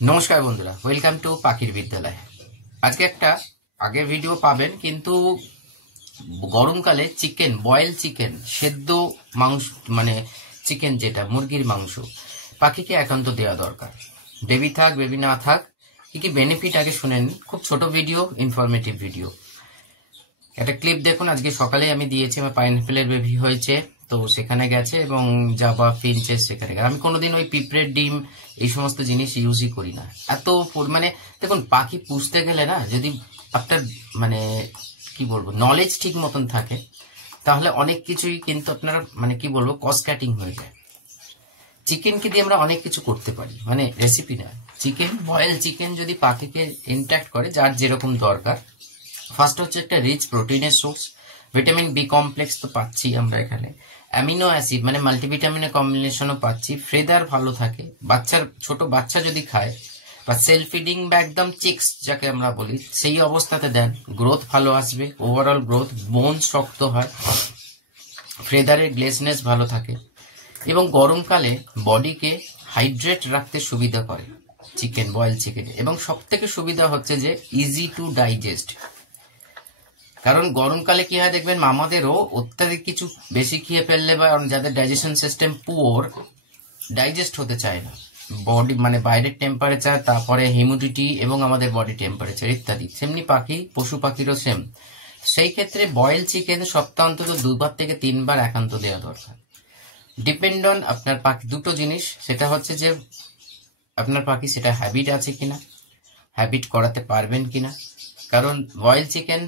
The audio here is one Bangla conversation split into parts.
নমস্কার বন্ধুরা, ওয়েলকাম টু পাখির বিদ্যালয়। আজকে একটা আগের ভিডিও পাবেন, কিন্তু গরমকালে চিকেন, বয়েল চিকেন, সেদ্ধ মাংস মানে চিকেন, যেটা মুরগির মাংস পাখিকে একান্ত দেওয়া দরকার। বেবি থাক বেবি না থাক, কি কি বেনিফিট আগে শুনে নিন। খুব ছোট ভিডিও, ইনফরমেটিভ ভিডিও। একটা ক্লিপ দেখুন, আজকে সকালে আমি দিয়েছি। আমার পাইনঅ্যাপেলের বেবি হয়েছে, তো সেখানে গেছে এবং জাবা ফিনচেস সেখানে গেছে। আমি কোনোদিন ওই পিঁপড়ের ডিম এই সমস্ত জিনিস ইউজই করি না। এত মানে দেখুন, পাখি পুষতে গেলে না, যদি আপনার মানে কি বলবো নলেজ ঠিক মতন থাকে, তাহলে অনেক কিছুই কিন্তু আপনার মানে কি বলবো কস্ট কাটিং হয়ে যায়। চিকেনকে দিয়ে আমরা অনেক কিছু করতে পারি, মানে রেসিপি না, চিকেন বয়েল চিকেন যদি পাখিকে ইন্ট্যাক্ট করে যার যেরকম দরকার। ফার্স্ট হচ্ছে একটা রিচ প্রোটিনের সোর্স, ভিটামিন বি কমপ্লেক্স তো পাচ্ছি আমরা এখানে, অ্যামিনো অ্যাসিড মানে মাল্টিভিটামিনের কম্বিনেশনও পাচ্ছি, ফেদার ভালো থাকে। ছোট বাচ্চা যদি খায় বা সেলফ ফিডিং বা একদম চিক্স যাকে আমরা বলি, সেই অবস্থাতে দেন, গ্রোথ ভালো আসবে, ওভারঅল গ্রোথ, বোন শক্ত হয়, ফেদারের গ্লেসনেস ভালো থাকে এবং গরমকালে বডিকে হাইড্রেট রাখতে সুবিধা করে চিকেন, বয়েল চিকেন। এবং সব থেকে সুবিধা হচ্ছে যে ইজি টু ডাইজেস্ট। কারণ গরমকালে কি হয় দেখবেন, মামাদেরও অত্যাধিক কিছু বেশি খেয়ে ফেললে বা যাদের ডাইজেশন সিস্টেম পুওর, ডাইজেস্ট হতে চায় না। বডি মানে বাইরের টেম্পারেচার, তারপরে হিউমিডিটি এবং আমাদের বডি টেম্পারেচার ইত্যাদি। সেমনি পশু পাখিরও সেম। সেই ক্ষেত্রে বয়েল চিকেন সপ্তাহ অন্তত 2 থেকে 3 একান্ত দেওয়া দরকার। ডিপেন্ড অন আপনার পাখি দুটো জিনিস, সেটা হচ্ছে যে আপনার পাখি সেটা হ্যাবিট আছে কিনা, হ্যাবিট করাতে পারবেন কিনা। কারণ বয়েল চিকেন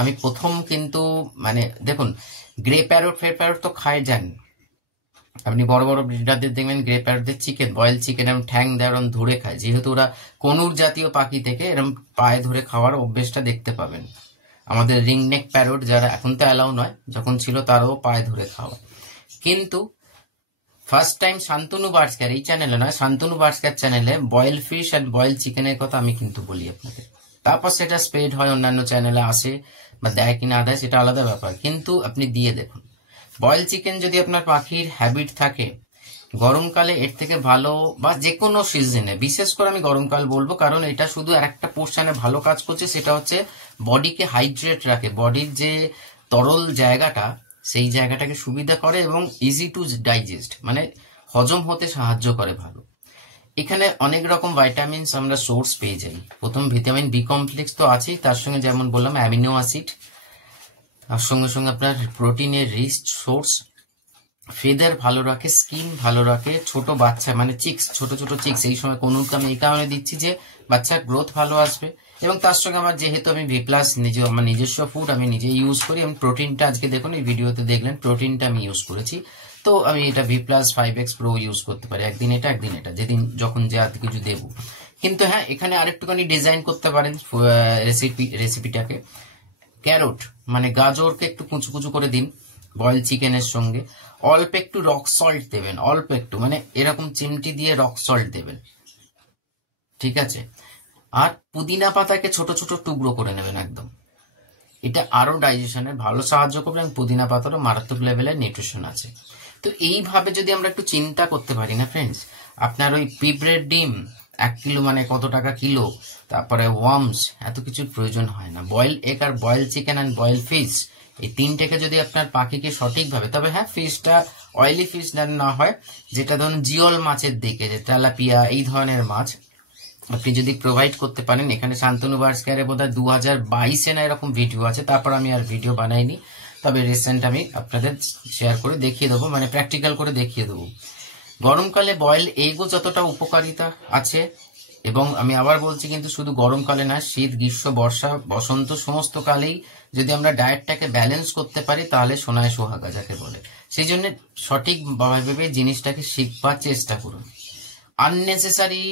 আমি প্রথম কিন্তু মানে দেখুন, গ্রে প্যারট তো খায় যান আপনি, বড় বড় ব্রিডারদের দেখবেন গ্রে প্যারটদের চিকেন, বয়েল চিকেন এরকম ঠ্যাং দেয়, এরকম ধরে খায়, যেহেতু ওরা কনুর জাতীয় পাখি থেকে এরকম পায়ে ধরে খাওয়ার অভ্যেসটা দেখতে পাবেন। আমাদের রিংনেক প্যারট যারা এখন তো অ্যালাউ নয়, যখন ছিল তারাও পায়ে ধরে খাওয়া। কিন্তু first time Shantanu birds care এই চ্যানেলে নয়, শান্তনু বার্ডস কেয়ার চ্যানেলে বয়েল ফিশ অ্যান্ড বয়েল চিকেনের কথা আমি কিন্তু বলি আপনাদের। তারপর সেটা স্প্রেড হয়, অন্যান্য চ্যানেলে আসে বা দেয় কি না দেয় সেটা আলাদা ব্যাপার, কিন্তু আপনি দিয়ে দেখুন। বয়েল চিকেন যদি আপনার পাখির হ্যাবিট থাকে, গরমকালে এর থেকে ভালো, বা যে কোনো সিজনে, বিশেষ করে আমি গরমকাল বলবো, কারণ এটা শুধু আর একটা পোর্শনে ভালো কাজ করছে, সেটা হচ্ছে বডিকে হাইড্রেট রাখে, বডির যে তরল জায়গাটা সেই জায়গাটাকে সুবিধা করে এবং ইজি টু ডাইজেস্ট মানে হজম হতে সাহায্য করে ভালো। এখানে অনেক রকম ভাইটামিনস আমরা সোর্স পেয়ে যাই। প্রথম ভিটামিন বি কমপ্লেক্স তো আছেই, তার সঙ্গে যেমন বললাম অ্যামিনো অ্যাসিড, তার সঙ্গে সঙ্গে আপনার প্রোটিনের রিচ সোর্স, ফেদার ভালো রাখে, স্কিন ভালো রাখে, ছোট বাচ্চা মানে চিক্স, ছোট ছোট চিক্স এই সময় কোনুরকে আমি এই কারণে দিচ্ছি যে বাচ্চার গ্রোথ ভালো আসবে। এবং তার সঙ্গে আমার যেহেতু আমি ভি প্লাস আমার নিজস্ব ফুড আমি নিজে ইউজ করি, আমি প্রোটিনটা আজকে দেখুন এই ভিডিওতে দেখলেন প্রোটিনটা আমি ইউজ করেছি, তো আমি এটা V plus 5X pro use করতে পারি, একদিন এটা একদিন এটা, যেদিন যখন যা কিছু দেবো। কিন্তু হ্যাঁ, এখানে আরেকটুখানি ডিজাইন করতে পারেন রেসিপিটাকে। ক্যারট মানে গাজরকে একটু কুচু কুচু করে দিন বয়েল চিকেনের সঙ্গে, অল্প একটু রক সল্ট দেবেন, অল্প একটু মানে এরকম চিমটি দিয়ে রক সল্ট দেবেন, ঠিক আছে। আর পুদিনা পাতাকে ছোট ছোট টুকরো করে নেবেন একদম, এটা আরো ডাইজেশনে ভালো সাহায্য করবে এবং পুদিনা পাতারও মারাত্মক লেভেলের নিউট্রিশন আছে। তো এইভাবে যদি আমরা একটু চিন্তা করতে পারি না ফ্রেন্ডস, আপনার ওই পিঁপড়ের ডিম 1 কিলো মানে কত টাকা কিলো, তারপরে ওয়ার্মস, এত কিছুর প্রয়োজন হয় না। বয়েল এগ আর boil chicken and boil fish, এই তিনটেকে যদি আপনার পাখিকে সঠিকভাবে, তবে হ্যাঁ ফিশটা অয়েলি ফিশ না হয়, যেটা ধরুন জিওল মাছের দিকে, যে তেলাপিয়া এই ধরনের মাছ আপনি যদি প্রোভাইড করতে পারেন। এখানে শান্তনু বার্ডস কেয়ারে বোধহয় 2022 না এরকম ভিডিও আছে, তারপর আমি আর ভিডিও বানাইনি, তবে রিসেন্ট আমি আপনাদের শেয়ার করে দেখিয়ে দেবো, মানে প্র্যাকটিক্যাল করে দেখিয়ে দেবো। গরমকালে বয়েল এগও যতটা উপকারিতা আছে, এবং আমি আবার বলছি কিন্তু শুধু গরমকালে না, শীত, গ্রীষ্ম, বর্ষা, বসন্ত সমস্ত কালেই যদি আমরা ডায়েটটাকে ব্যালেন্স করতে পারি, তাহলে সোনায় সোহাগা যাকে বলে। সেই জন্য সঠিক ভাবে জিনিসটাকে শিখবার চেষ্টা করুন। আননেসেসারি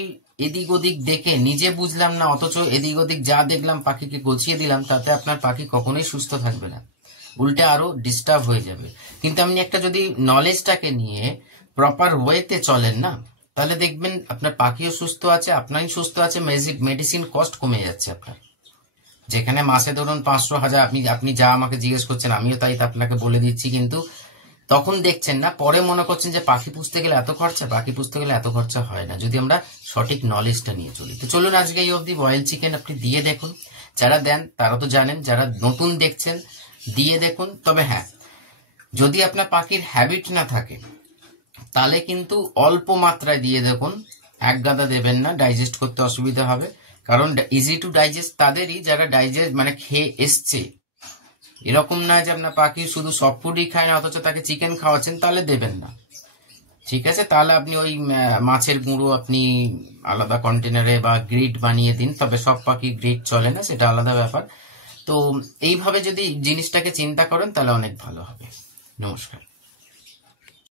এদিক ওদিক দেখে নিজে বুঝলাম না, অথচ এদিক ওদিক যা দেখলাম পাখিকে গছিয়ে দিলাম, তাতে আপনার পাখি কখনোই সুস্থ থাকবে না, উল্টে আরো ডিস্টার্ব হয়ে যাবে। কিন্তু আপনি একটা যদি নলেজটাকে নিয়ে প্রপার ওয়েতে চলেন না, তাহলে দেখবেন আপনার পাখিও সুস্থ আছে, আপনারই সুস্থ আছে, মেডিসিন কস্ট কমে যাচ্ছে আপনার। যেখানে মাসে ধরুন 500 1000, আপনি যা আমাকে জিজ্ঞেস করছেন আমিও তাই আপনাকে বলে দিচ্ছি, কিন্তু তখন দেখছেন না, পরে মনে করছেন যে পাখি পুষতে গেলে এত খরচা, পাখি পুষতে গেলে এত খরচা হয় না যদি আমরা সঠিক নলেজটা নিয়ে চলি। তো চলুন আজকে এই অবধি বয়েল চিকেন আপনি দিয়ে দেখুন, যারা দেন তারা তো জানেন, যারা নতুন দেখছেন দিয়ে দেখুন। তবে হ্যাঁ, যদি আপনার পাখির হ্যাবিট না থাকে তাহলে কিন্তু অল্প মাত্রায় দিয়ে দেখুন, এক গাদা দেবেন না, ডাইজেস্ট করতে অসুবিধা হবে। কারণ ইজি টু ডাইজেস্ট তাদেরই যারা ডাইজেস্ট মানে খেয়ে এসছে। এরকম না যে আপনার পাখি শুধু সফট ফুডই খায় না অথচ তাকে চিকেন খাওয়াচ্ছেন, তাহলে দেবেন না। ঠিক আছে, তাহলে আপনি ওই মাছের গুঁড়ো আপনি আলাদা কন্টেনারে বা গ্রিড বানিয়ে দিন, তবে সব পাখি গ্রিড চলে না, সেটা আলাদা ব্যাপার। তো এইভাবে যদি জিনিসটাকে চিন্তা করেন তাহলে অনেক ভালো হবে। নমস্কার।